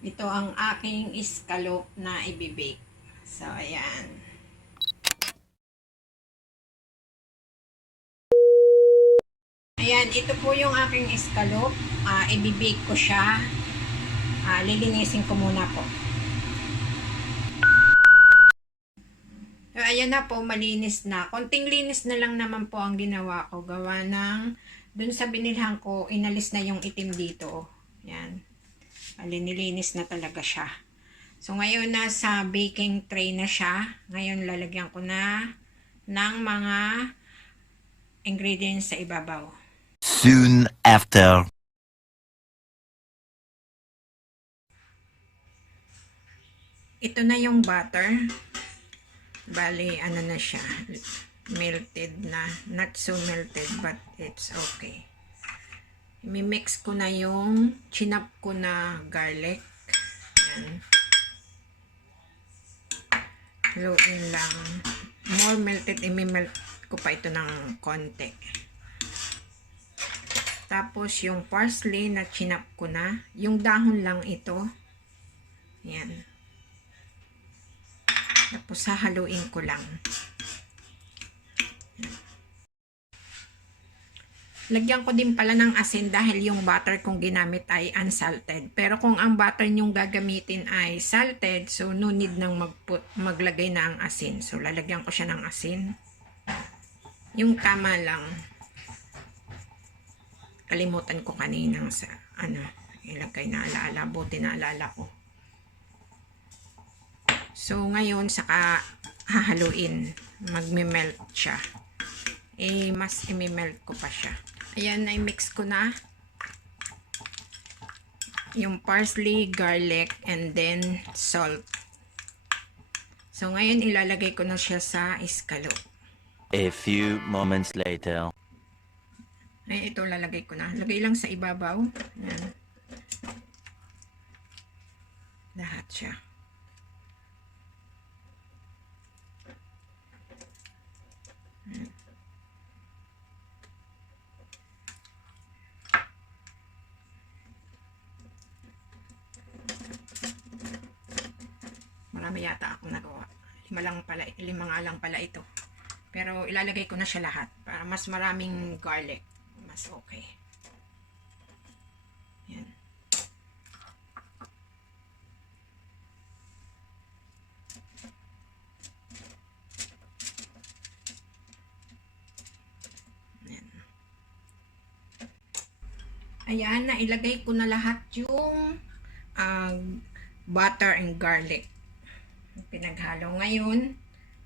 Ito ang aking scallop na ibibake. So, ayan. Ayan, ito po yung aking scallop. Ibibake ko siya. Lilinisin ko muna po. So, ayan na po, malinis na. Konting linis na lang naman po ang ginawa ko. Gawa ng, dun sa binilhan ko, inalis na yung itim dito. Ayan. Linilinis na talaga siya. So, ngayon nasa baking tray na siya. Ngayon, lalagyan ko na ng mga ingredients sa ibabaw. Soon after. Ito na yung butter. Bali, ano na siya. Melted na. Not so melted, but it's okay. I-mix ko na yung chinap ko na garlic. Yan. Haluin lang. More melted, i-melt ko pa ito ng konti. Tapos yung parsley na chinap ko na. Yung dahon lang ito. Yan. Tapos hahaluin ko lang. Lagyan ko din pala ng asin dahil yung butter kong ginamit ay unsalted. Pero kung ang butter nyong gagamitin ay salted, so no need nang maglagay na ang asin. So lalagyan ko siya ng asin. Yung tama lang. Kalimutan ko kaninang sa ilagay na alaala. Buti na alala ko. So ngayon saka hahaluin. Magme-melt siya. Mas i-melt ko pa siya. Ayan, na-mix ko na yung parsley, garlic, and then salt. So, ngayon ilalagay ko na siya sa scallop. A few moments later. Ay, ito lalagay ko na. Lagay lang sa ibabaw. Ayan. Lahat siya. Ayan. Marami yata akong nagawa. Lima nga lang pala ito. Pero ilalagay ko na siya lahat para mas maraming garlic. Mas okay. Yan. Yan. Ayan, nailagay ko na lahat yung butter and garlic. Pinaghalo. Ngayon,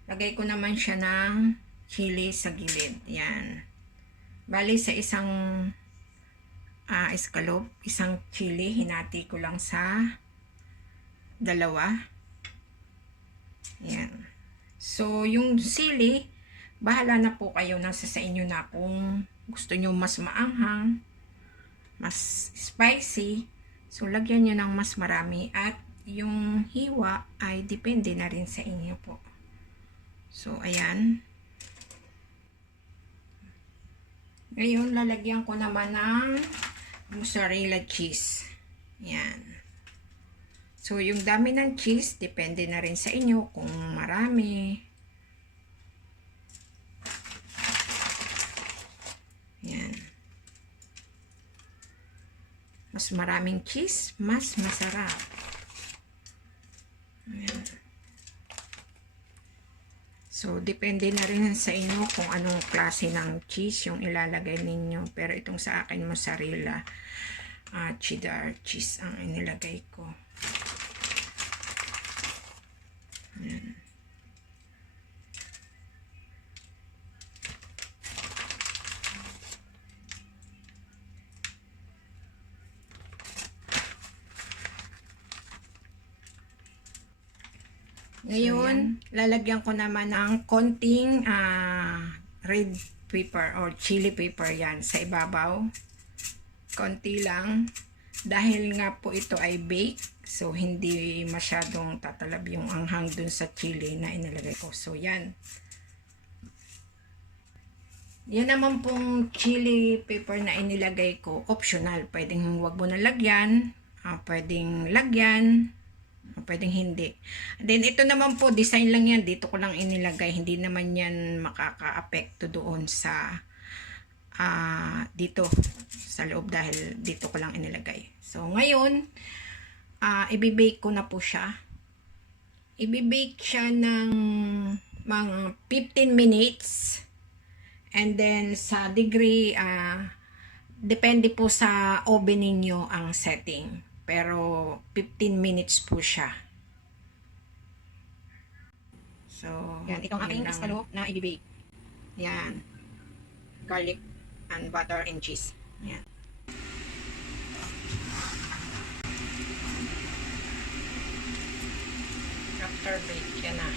lagay ko naman siya ng chili sa gilid. Yan. Bali sa isang scallop, isang chili, hinati ko lang sa dalawa. Yan. So, yung sili, bahala na po kayo. Nasa sa inyo na kung gusto nyo mas maanghang, mas spicy. So, lagyan nyo ng mas marami. At yung hiwa ay depende na rin sa inyo po. So, ayan. Ngayon, lalagyan ko naman ng mozzarella cheese. Ayan. So, yung dami ng cheese, depende na rin sa inyo kung marami. Ayan. Mas maraming cheese, mas masarap. Ayan. So, depende na rin sa inyo kung anong klase ng cheese yung ilalagay ninyo. Pero itong sa akin, mozzarella, cheddar cheese ang inilagay ko. Ayan. Ngayon, lalagyan ko naman ng konting red pepper or chili pepper yan sa ibabaw. Konti lang. Dahil nga po ito ay bake, so hindi masyadong tatalab yung anghang dun sa chili na inilagay ko. So, yan. Yan naman pong chili pepper na inilagay ko, optional. Pwedeng huwag mo na lagyan. Pwedeng lagyan, pwedeng hindi. Then ito naman po, design lang yan. Dito ko lang inilagay. Hindi naman yan makaka-apekto doon sa dito sa loob dahil dito ko lang inilagay. So ngayon, ibibake ko na po siya. Ibibake siya ng mga 15 minutes. And then sa degree, depende po sa oven ninyo ang setting. Pero 15 minutes po siya. So, Yan, itong aking scallop na i-bake. yan. Garlic and butter and cheese. Yan. After bake, yan na.